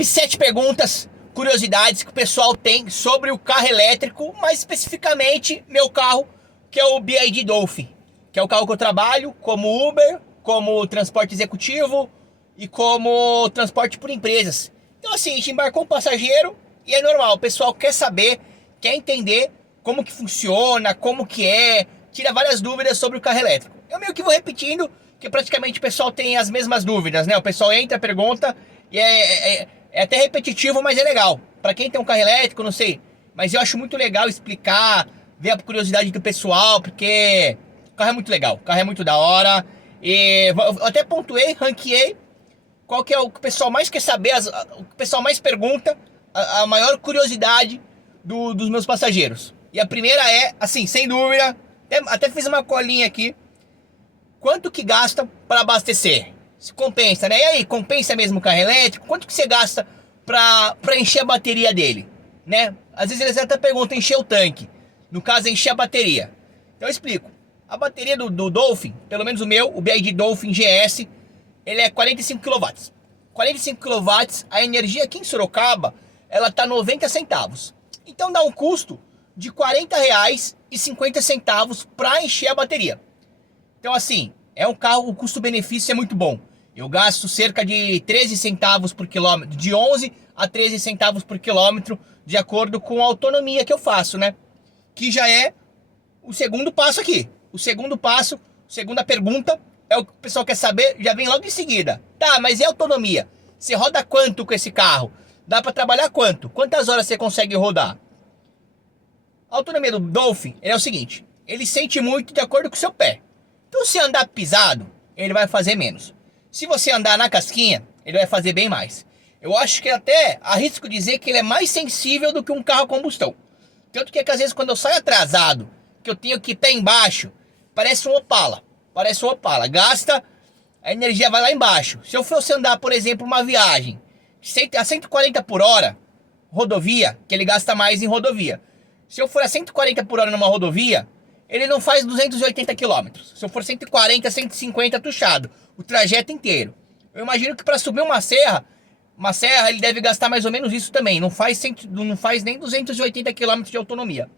Top 7 perguntas, curiosidades que o pessoal tem sobre o carro elétrico, mais especificamente meu carro, que é o BYD Dolphin, que é o carro que eu trabalho como Uber, como transporte executivo e como transporte por empresas. Então assim, a gente embarcou um passageiro e é normal, o pessoal quer saber, quer entender como que funciona, como que é, tira várias dúvidas sobre o carro elétrico. Eu meio que vou repetindo, que praticamente o pessoal tem as mesmas dúvidas, né? O pessoal entra, pergunta, e é até repetitivo, mas é legal. Pra quem tem um carro elétrico, não sei, mas eu acho muito legal explicar, ver a curiosidade do pessoal, porque o carro é muito legal, o carro é muito da hora. E eu até pontuei, ranqueei qual que é o que o pessoal mais quer saber, o que o pessoal mais pergunta, a maior curiosidade dos meus passageiros. E a primeira é, assim, sem dúvida, até fiz uma colinha aqui, quanto que gasta para abastecer? Se compensa, né? E aí, compensa mesmo o carro elétrico? Quanto que você gasta para encher a bateria dele, né? Às vezes eles até perguntam encher o tanque. No caso, é encher a bateria. Então eu explico. A bateria do Dolphin, pelo menos o meu, o BYD Dolphin GS, ele é 45 kW. 45 kW, a energia aqui em Sorocaba, ela tá 90 centavos. Então dá um custo de R$ 40,50 para encher a bateria. Então assim, é um carro, o custo-benefício é muito bom. Eu gasto cerca de 13 centavos por quilômetro, de 11 a 13 centavos por quilômetro, de acordo com a autonomia que eu faço, né? Que já é o segundo passo aqui. O segundo passo, segunda pergunta, é o que o pessoal quer saber, já vem logo em seguida. Tá, mas e a autonomia? Você roda quanto com esse carro? Dá para trabalhar quanto? Quantas horas você consegue rodar? A autonomia do Dolphin é o seguinte, ele sente muito de acordo com o seu pé. Então se andar pisado, ele vai fazer menos. Se você andar na casquinha, ele vai fazer bem mais. Eu acho que até arrisco dizer que ele é mais sensível do que um carro a combustão. Tanto que às vezes quando eu saio atrasado, que eu tenho que ir pé embaixo, parece um Opala. Parece um Opala. Gasta, a energia vai lá embaixo. Se eu fosse andar, por exemplo, uma viagem a 140 por hora, rodovia, que ele gasta mais em rodovia. Se eu for a 140 por hora numa rodovia, ele não faz 280 km. Se eu for 140, 150 tuchado, o trajeto inteiro. Eu imagino que para subir uma serra ele deve gastar mais ou menos isso também. Não faz nem 280 km de autonomia.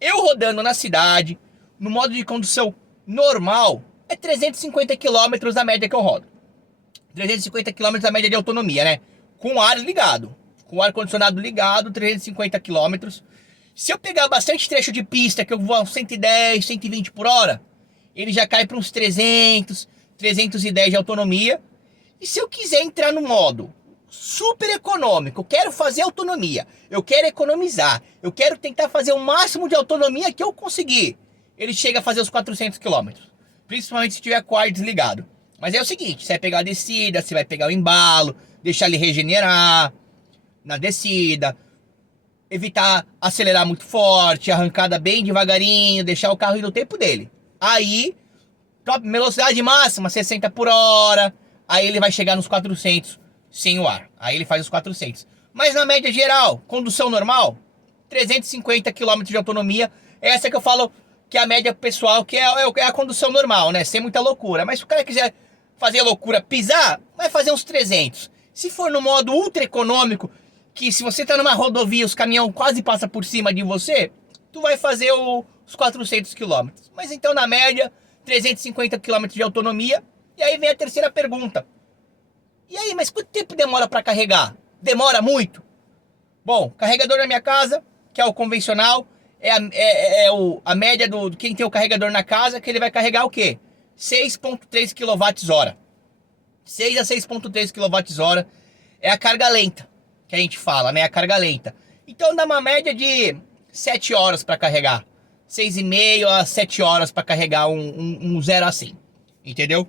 Eu rodando na cidade, no modo de condução normal, é 350 km a média que eu rodo. 350 km a média de autonomia, né? Com o ar ligado. Com o ar-condicionado ligado, 350 km. Se eu pegar bastante trecho de pista, que eu vou a 110, 120 por hora, ele já cai para uns 300, 310 de autonomia. E se eu quiser entrar no modo super econômico, eu quero fazer autonomia, eu quero economizar, eu quero tentar fazer o máximo de autonomia que eu conseguir, ele chega a fazer os 400 km. Principalmente se tiver com o ar desligado. Mas é o seguinte, você vai pegar a descida, você vai pegar o embalo, deixar ele regenerar na descida, evitar acelerar muito forte, arrancada bem devagarinho, deixar o carro ir no tempo dele. Aí, velocidade máxima, 60 por hora, aí ele vai chegar nos 400 sem o ar. Aí ele faz os 400. Mas na média geral, condução normal, 350 km de autonomia, essa que eu falo que é a média pessoal, que é a condução normal, né? Sem muita loucura. Mas se o cara quiser fazer loucura, pisar, vai fazer uns 300. Se for no modo ultra econômico, que se você tá numa rodovia, os caminhão quase passa por cima de você, tu vai fazer os 400 km. Mas então, na média, 350 km de autonomia. E aí vem a terceira pergunta. E aí, mas quanto tempo demora para carregar? Demora muito? Bom, carregador na minha casa, que é o convencional, a média do quem tem o carregador na casa, que ele vai carregar o quê? 6,3 kWh. 6 a 6,3 kWh é a carga lenta, que a gente fala, né? A carga lenta. Então dá uma média de 7 horas para carregar. 6,5 a 7 horas para carregar um 0 a 100. Entendeu?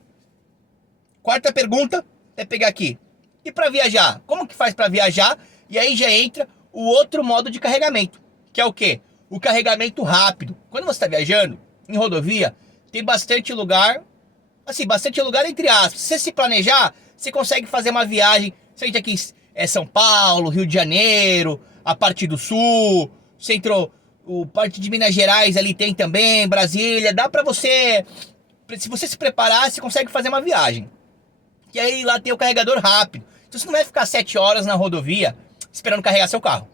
Quarta pergunta, é pegar aqui. E para viajar? Como que faz para viajar? E aí já entra o outro modo de carregamento, que é o quê? O carregamento rápido. Quando você está viajando em rodovia, tem bastante lugar, assim, bastante lugar entre aspas. Se você se planejar, você consegue fazer uma viagem, seja aqui São Paulo, Rio de Janeiro, a parte do Sul, centro, parte de Minas Gerais ali tem também, Brasília. Dá para você, se você se preparar, você consegue fazer uma viagem. E aí lá tem o carregador rápido. Então você não vai ficar 7 horas na rodovia esperando carregar seu carro,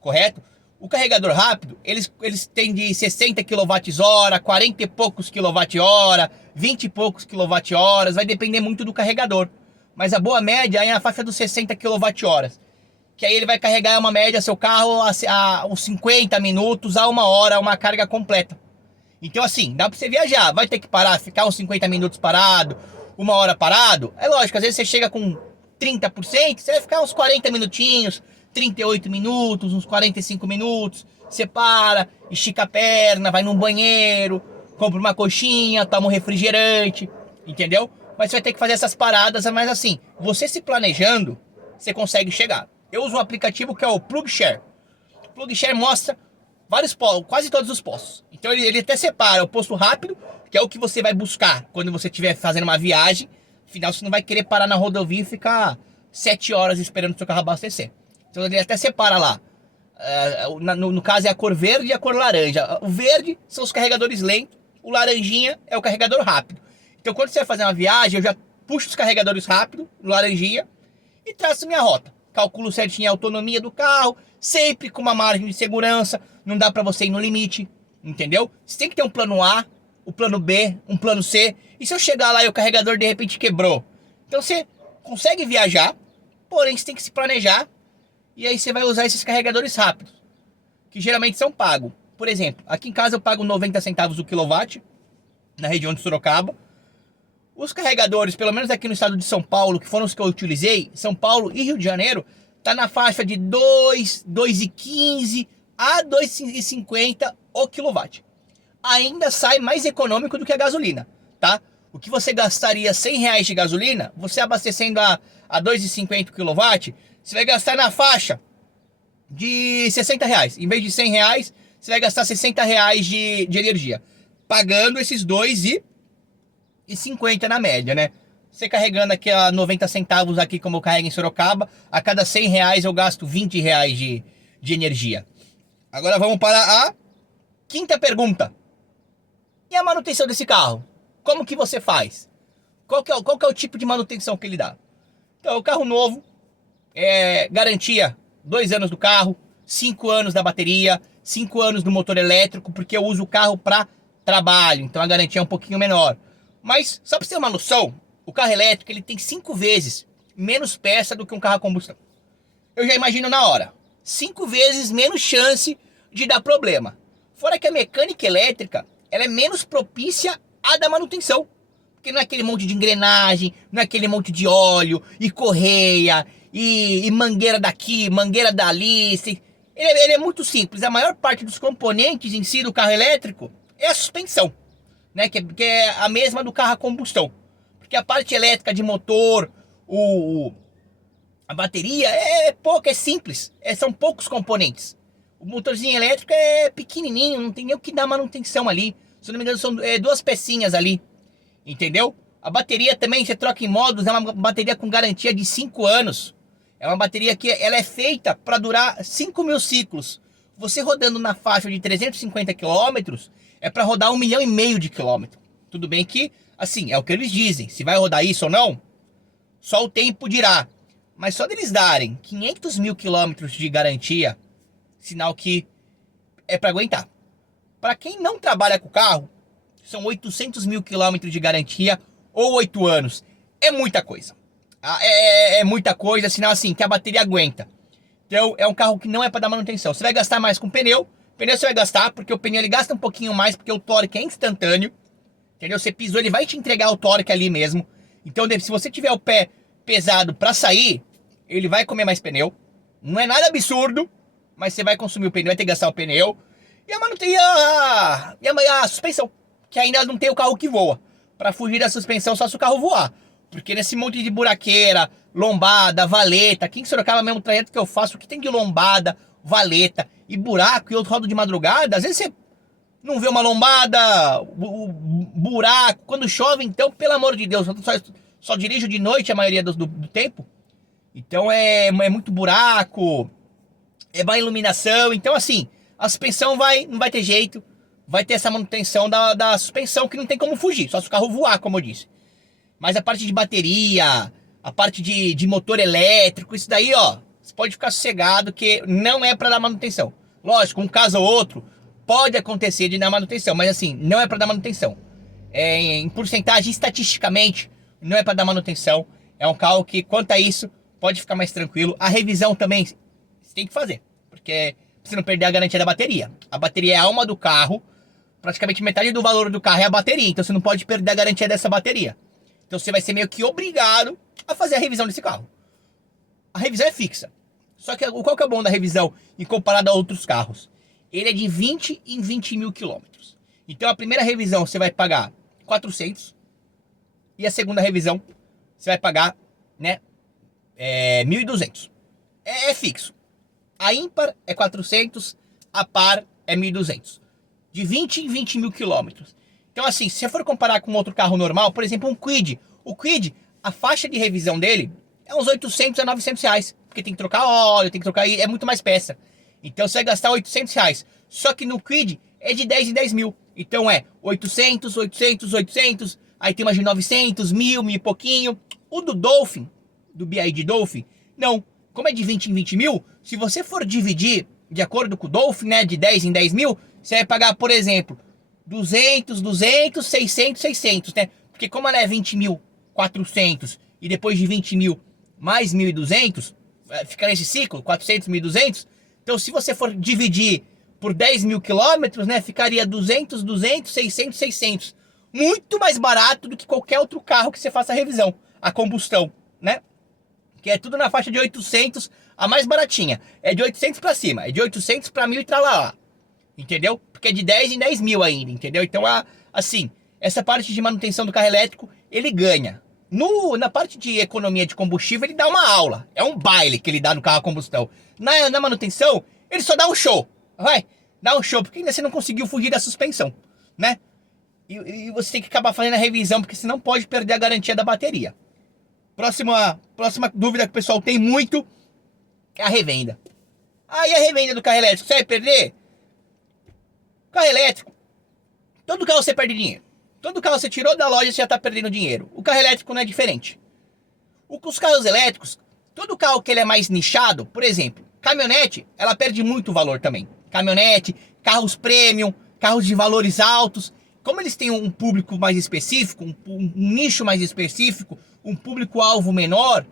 correto? O carregador rápido, eles têm de 60 kWh, 40 e poucos kWh, 20 e poucos kWh, vai depender muito do carregador. Mas a boa média é a faixa dos 60 kWh. Que aí ele vai carregar uma média seu carro a uns 50 minutos a 1 hora, uma carga completa. Então assim, dá pra você viajar, vai ter que parar, ficar uns 50 minutos parado, 1 hora parado. É lógico, às vezes você chega com 30%, você vai ficar uns 40 minutinhos, 38 minutos, uns 45 minutos, você para, estica a perna, vai num banheiro, compra uma coxinha, toma um refrigerante, entendeu? Mas você vai ter que fazer essas paradas, mas assim, você se planejando, você consegue chegar. Eu uso um aplicativo que é o PlugShare. O PlugShare mostra vários postos, quase todos os postos. Então ele até separa o posto rápido, que é o que você vai buscar quando você estiver fazendo uma viagem. Afinal, você não vai querer parar na rodovia e ficar 7 horas esperando o seu carro abastecer. Então ele até separa lá. No caso é a cor verde e a cor laranja. O verde são os carregadores lentos, o laranjinha é o carregador rápido. Então quando você vai fazer uma viagem, eu já puxo os carregadores rápido, laranjinha, e traço minha rota. Calculo certinho a autonomia do carro, sempre com uma margem de segurança, não dá pra você ir no limite, entendeu? Você tem que ter um plano A, um plano B, um plano C, e se eu chegar lá e o carregador de repente quebrou? Então você consegue viajar, porém você tem que se planejar, e aí você vai usar esses carregadores rápidos, que geralmente são pagos. Por exemplo, aqui em casa eu pago 90 centavos o quilowatt, na região de Sorocaba. Os carregadores, pelo menos aqui no estado de São Paulo, que foram os que eu utilizei, São Paulo e Rio de Janeiro, tá na faixa de 2,15 a 2,50 o quilowatt. Ainda sai mais econômico do que a gasolina, tá? O que você gastaria R$100 de gasolina, você abastecendo a 2,50 kW, você vai gastar na faixa de R$60. Em vez de R$100, você vai gastar R$60 de energia. Pagando esses 2,50 na média, né? Você carregando aqui a 90 centavos aqui, como eu carrego em Sorocaba, a cada R$100 eu gasto R$20 de energia. Agora vamos para a quinta pergunta. E a manutenção desse carro? Como que você faz? Qual que é o tipo de manutenção que ele dá? Então, o carro novo, garantia 2 anos do carro, 5 anos da bateria, 5 anos do motor elétrico, porque eu uso o carro para trabalho, então a garantia é um pouquinho menor. Mas, só para você ter uma noção, o carro elétrico ele tem 5 vezes menos peça do que um carro a combustão. Eu já imagino na hora, 5 vezes menos chance de dar problema. Fora que a mecânica elétrica, ela é menos propícia à da manutenção. Porque não é aquele monte de engrenagem, não é aquele monte de óleo, e correia, e mangueira daqui, mangueira dali. Ele é muito simples. A maior parte dos componentes em si do carro elétrico é a suspensão, né? Que é a mesma do carro a combustão. Porque a parte elétrica de motor, a bateria é pouca, é simples. São poucos componentes. O motorzinho elétrico é pequenininho, não tem nem o que dar manutenção ali. Se não me engano, são 2 pecinhas ali. Entendeu? A bateria também, você troca em módulos, é uma bateria com garantia de 5 anos. É uma bateria que ela é feita para durar 5.000 ciclos. Você rodando na faixa de 350 km, é para rodar 1,5 milhão de quilômetros. Tudo bem que, assim, é o que eles dizem. Se vai rodar isso ou não, só o tempo dirá. Mas só deles darem 500 mil quilômetros de garantia, sinal que é para aguentar. Para quem não trabalha com o carro, são 800 mil quilômetros de garantia ou 8 anos. É muita coisa. É muita coisa, sinal assim, que a bateria aguenta. Então é um carro que não é para dar manutenção. Você vai gastar mais com pneu. Pneu você vai gastar, porque o pneu ele gasta um pouquinho mais, porque o torque é instantâneo. Entendeu? Você pisou, ele vai te entregar o torque ali mesmo. Então se você tiver o pé pesado para sair, ele vai comer mais pneu. Não é nada absurdo, mas você vai consumir o pneu, vai ter que gastar o pneu. E a suspensão, que ainda não tem o carro que voa. Para fugir da suspensão só se o carro voar. Porque nesse monte de buraqueira, lombada, valeta, aqui em Sorocaba mesmo o trajeto que eu faço, o que tem de lombada, valeta e buraco, e eu rodo de madrugada, às vezes você não vê uma lombada, o buraco, quando chove, então, pelo amor de Deus, eu só dirijo de noite a maioria do tempo. Então é muito buraco, é má iluminação, então assim, a suspensão não vai ter jeito. Vai ter essa manutenção da suspensão que não tem como fugir, só se o carro voar, como eu disse. Mas a parte de bateria, a parte de motor elétrico, isso daí, ó, você pode ficar sossegado que não é para dar manutenção. Lógico, um caso ou outro pode acontecer de dar manutenção, mas assim, não é para dar manutenção. Em porcentagem, estatisticamente, não é para dar manutenção. É um carro que, quanto a isso, pode ficar mais tranquilo. A revisão também você tem que fazer, porque você não perder a garantia da bateria. A bateria é a alma do carro, praticamente metade do valor do carro é a bateria, então você não pode perder a garantia dessa bateria. Então você vai ser meio que obrigado a fazer a revisão desse carro. A revisão é fixa. Só que qual que é o bom da revisão em comparado a outros carros? Ele é de 20 em 20 mil quilômetros. Então a primeira revisão você vai pagar 400 e a segunda revisão você vai pagar, né, 1.200. É fixo. A ímpar é 400, a par é 1.200. De 20 em 20 mil quilômetros. Então assim, se você for comparar com outro carro normal, por exemplo um Kwid. O Kwid, a faixa de revisão dele é uns 800 a 900 reais. Porque tem que trocar óleo, tem que trocar... é muito mais peça. Então você vai gastar 800 reais. Só que no Kwid é de 10 em 10 mil. Então é 800, 800, 800. Aí tem mais de 900, 1.000 e pouquinho. O do Dolphin, do BYD Dolphin, não. Como é de 20 em 20 mil, se você for dividir de acordo com o Dolphin, né, de 10 em 10 mil, você vai pagar, por exemplo, 200, 200, 600, 600, né? Porque como ela é 20.400 e depois de 20 mil mais 1.200, fica nesse ciclo, 400, 1.200. Então se você for dividir por 10 mil quilômetros, né, ficaria 200, 200, 600, 600. Muito mais barato do que qualquer outro carro que você faça a revisão, a combustão, né? Que é tudo na faixa de 800, a mais baratinha. É de 800 para cima, é de 800 para 1.000 e lá. Entendeu? Porque é de 10 em 10 mil ainda, entendeu? Então, assim, essa parte de manutenção do carro elétrico, ele ganha. Na parte de economia de combustível, ele dá uma aula. É um baile que ele dá no carro a combustão. Na manutenção, ele só dá um show. Vai, dá um show, porque ainda você não conseguiu fugir da suspensão, né? E você tem que acabar fazendo a revisão, porque senão pode perder a garantia da bateria. Próxima dúvida que o pessoal tem muito é a revenda. Aí a revenda do carro elétrico, você vai perder? Carro elétrico, todo carro você perde dinheiro. Todo carro você tirou da loja, você já está perdendo dinheiro. O carro elétrico não é diferente. Os carros elétricos, todo carro que ele é mais nichado, por exemplo, caminhonete, ela perde muito valor também. Caminhonete, carros premium, carros de valores altos. Como eles têm um público mais específico, um nicho mais específico, um público-alvo menor,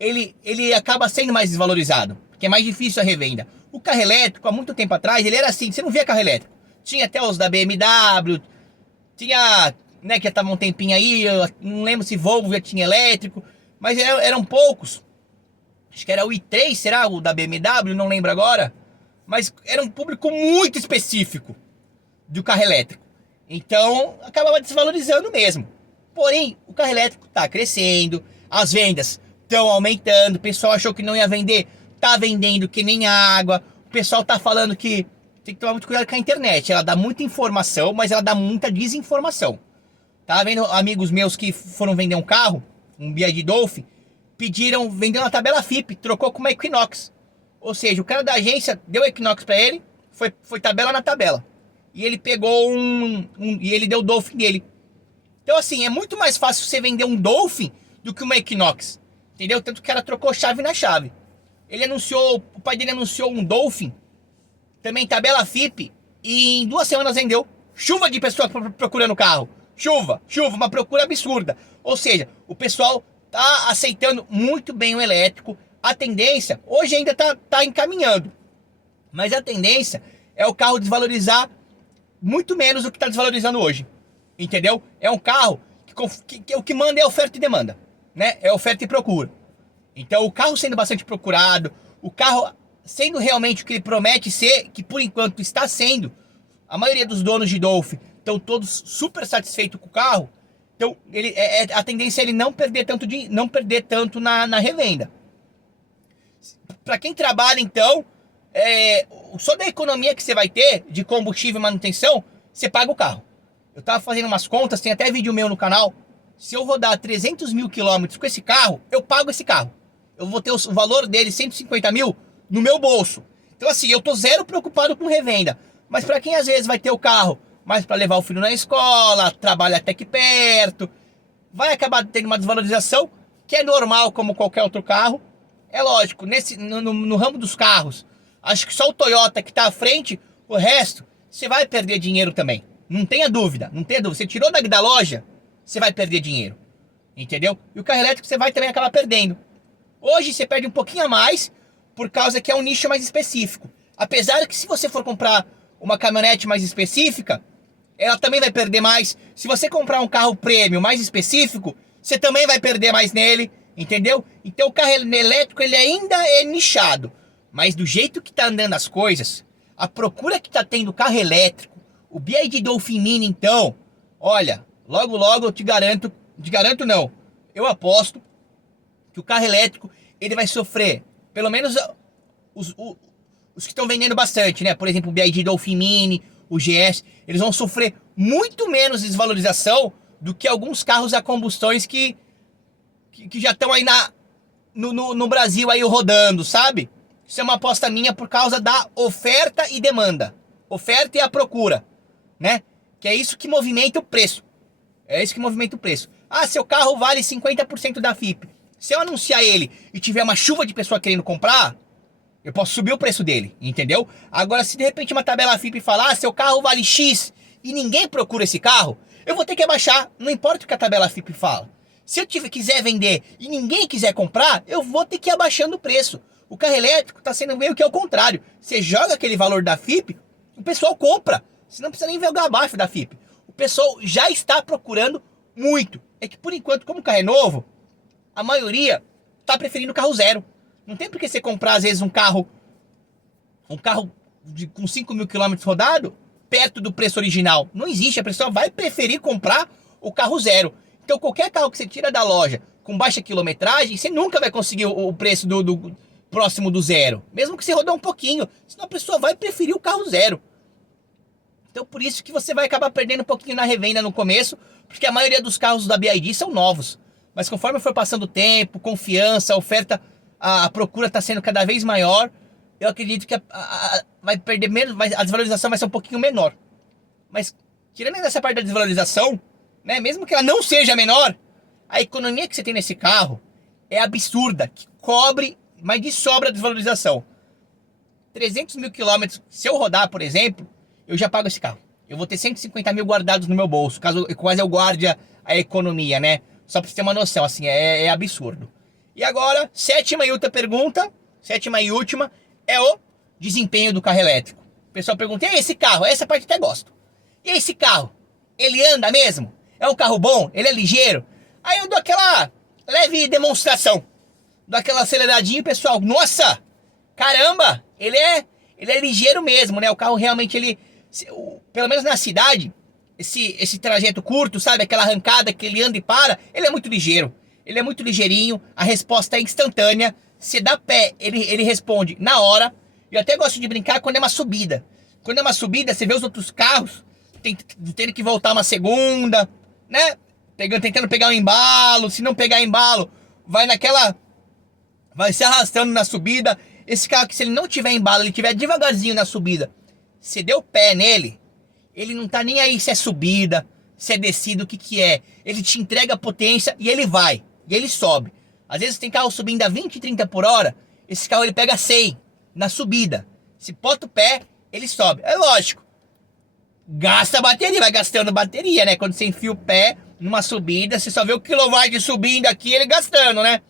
ele acaba sendo mais desvalorizado, porque é mais difícil a revenda. O carro elétrico, há muito tempo atrás, ele era assim, você não via carro elétrico. Tinha até os da BMW, tinha, né, que já tava um tempinho aí, eu não lembro se Volvo já tinha elétrico, mas eram poucos. Acho que era o i3, será? O da BMW, não lembro agora. Mas era um público muito específico do carro elétrico. Então, acabava desvalorizando mesmo. Porém, o carro elétrico tá crescendo, as vendas estão aumentando, o pessoal achou que não ia vender, tá vendendo que nem água. O pessoal tá falando que tem que tomar muito cuidado com a internet. Ela dá muita informação, mas ela dá muita desinformação. Tava vendo amigos meus que foram vender um carro, um BYD Dolphin, pediram, vendeu na tabela FIP, trocou com uma Equinox. Ou seja, o cara da agência deu a Equinox pra ele, foi tabela na tabela. E ele pegou e ele deu o Dolphin dele. Então assim, é muito mais fácil você vender um Dolphin do que uma Equinox. Entendeu? Tanto que o cara trocou chave na chave. O pai dele anunciou um Dolphin, também tabela FIP, e em 2 semanas vendeu. Chuva de pessoas procurando o carro. Chuva, uma procura absurda. Ou seja, o pessoal tá aceitando muito bem o elétrico. A tendência, hoje ainda tá encaminhando, mas a tendência é o carro desvalorizar muito menos do que está desvalorizando hoje. Entendeu? É um carro que o que manda é oferta e demanda, né? É oferta e procura. Então o carro sendo bastante procurado, o carro sendo realmente o que ele promete ser, que por enquanto está sendo, a maioria dos donos de Dolphin estão todos super satisfeitos com o carro. Então a tendência é ele não perder tanto na revenda. Para quem trabalha, então, só da economia que você vai ter de combustível e manutenção, você paga o carro. Eu tava fazendo umas contas, tem até vídeo meu no canal. Se eu rodar 300 mil quilômetros com esse carro, eu pago esse carro. Eu vou ter o valor dele, 150 mil, no meu bolso. Então assim, eu tô zero preocupado com revenda. Mas para quem às vezes vai ter o carro mais para levar o filho na escola, trabalha até aqui perto, vai acabar tendo uma desvalorização. que é normal como qualquer outro carro. É lógico, no ramo dos carros, acho que só o Toyota que tá à frente, o resto, você vai perder dinheiro também. Não tenha dúvida, não tenha dúvida. Você tirou da loja, você vai perder dinheiro. Entendeu? E o carro elétrico você vai também acabar perdendo. Hoje você perde um pouquinho a mais, por causa que é um nicho mais específico. Apesar que se você for comprar uma caminhonete mais específica, ela também vai perder mais. Se você comprar um carro premium mais específico, você também vai perder mais nele, entendeu? Então o carro elétrico ele ainda é nichado. Mas do jeito que tá andando as coisas, a procura que tá tendo carro elétrico, o BYD Dolphin Mini então, olha, logo logo eu te garanto não, eu aposto que o carro elétrico ele vai sofrer, pelo menos os que estão vendendo bastante, né? Por exemplo, o BYD Dolphin Mini, o GS, eles vão sofrer muito menos desvalorização do que alguns carros a combustões que já estão aí no Brasil aí rodando, sabe? Isso é uma aposta minha por causa da oferta e demanda. Oferta e a procura, né? Que é isso que movimenta o preço. É isso que movimenta o preço. Ah, seu carro vale 50% da FIP. Se eu anunciar ele e tiver uma chuva de pessoa querendo comprar, eu posso subir o preço dele, entendeu? Agora, se de repente uma tabela FIP falar, ah, seu carro vale X e ninguém procura esse carro, eu vou ter que abaixar, não importa o que a tabela FIP fala. Se eu quiser vender e ninguém quiser comprar, eu vou ter que ir abaixando o preço. O carro elétrico está sendo meio que ao contrário. Você joga aquele valor da FIP, o pessoal compra. Você não precisa nem jogar abaixo da FIP. O pessoal já está procurando muito. É que por enquanto, como o carro é novo, a maioria está preferindo carro zero. Não tem por que você comprar, às vezes, um carro com 5 mil quilômetros rodado perto do preço original. Não existe, a pessoa vai preferir comprar o carro zero. Então qualquer carro que você tira da loja com baixa quilometragem, você nunca vai conseguir o preço do próximo do zero. Mesmo que você rodar um pouquinho, senão a pessoa vai preferir o carro zero. Então por isso que você vai acabar perdendo um pouquinho na revenda no começo, porque a maioria dos carros da BYD são novos. Mas conforme for passando o tempo, confiança, a oferta, a procura está sendo cada vez maior, eu acredito que vai perder menos, a desvalorização vai ser um pouquinho menor. Mas tirando essa parte da desvalorização, né, mesmo que ela não seja menor, a economia que você tem nesse carro é absurda, que cobre, mas de sobra a desvalorização. 300 mil quilômetros, se eu rodar, por exemplo, eu já pago esse carro. Eu vou ter 150 mil guardados no meu bolso, caso quase eu guarde a economia, né? Só pra você ter uma noção, assim, é absurdo. E agora, sétima e última, é o desempenho do carro elétrico. O pessoal pergunta, e esse carro? Essa parte até gosto. E esse carro? Ele anda mesmo? É um carro bom? Ele é ligeiro? Aí eu dou aquela leve demonstração. Dou aquela aceleradinha, pessoal, nossa! Caramba! Ele é ligeiro mesmo, né? O carro realmente, pelo menos na cidade, esse trajeto curto, sabe? Aquela arrancada que ele anda e para, ele é muito ligeiro. Ele é muito ligeirinho, a resposta é instantânea. Você dá pé, ele responde na hora. Eu até gosto de brincar quando é uma subida. Quando é uma subida, você vê os outros carros tendo que voltar uma segunda, né? Tentando pegar um embalo. Se não pegar embalo, vai se arrastando na subida. Esse carro aqui, se ele não tiver embalo, ele tiver devagarzinho na subida, você deu pé nele, ele não tá nem aí se é subida, se é descida, o que é. Ele te entrega a potência e ele vai. E ele sobe. Às vezes tem carro subindo a 20, 30 por hora. Esse carro ele pega 100 na subida. Se bota o pé, ele sobe. É lógico. Gasta bateria, vai gastando bateria, né? Quando você enfia o pé numa subida, você só vê o quilowatt subindo aqui, ele gastando, né?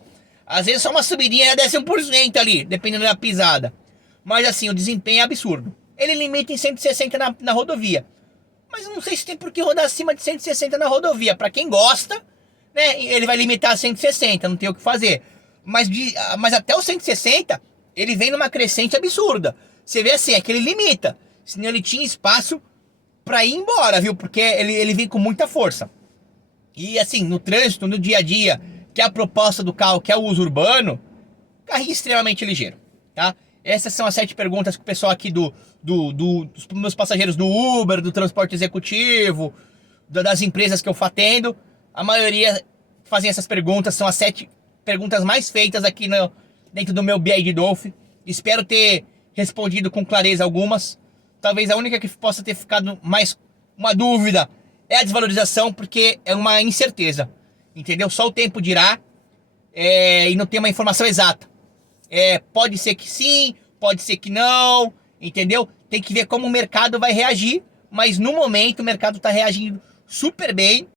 Às vezes só uma subidinha já desce 1% ali, dependendo da pisada. Mas assim, o desempenho é absurdo. Ele limita em 160 na rodovia. Mas eu não sei se tem por que rodar acima de 160 na rodovia. Pra quem gosta, né, ele vai limitar a 160, não tem o que fazer. Mas até o 160, ele vem numa crescente absurda. Você vê assim, é que ele limita. Senão ele tinha espaço pra ir embora, viu? Porque ele vem com muita força. E assim, no trânsito, no dia a dia, que é a proposta do carro, que é o uso urbano, carrinho extremamente ligeiro, tá? Essas são as 7 perguntas que o pessoal aqui dos meus passageiros do Uber, do transporte executivo, das empresas que eu atendo, a maioria fazem essas perguntas, são as 7 perguntas mais feitas aqui dentro do meu BYD Dolphin. Espero ter respondido com clareza algumas. Talvez a única que possa ter ficado mais uma dúvida é a desvalorização, porque é uma incerteza, entendeu? Só o tempo dirá. e não tem uma informação exata. Pode ser que sim, pode ser que não, entendeu? Tem que ver como o mercado vai reagir, mas no momento o mercado está reagindo super bem.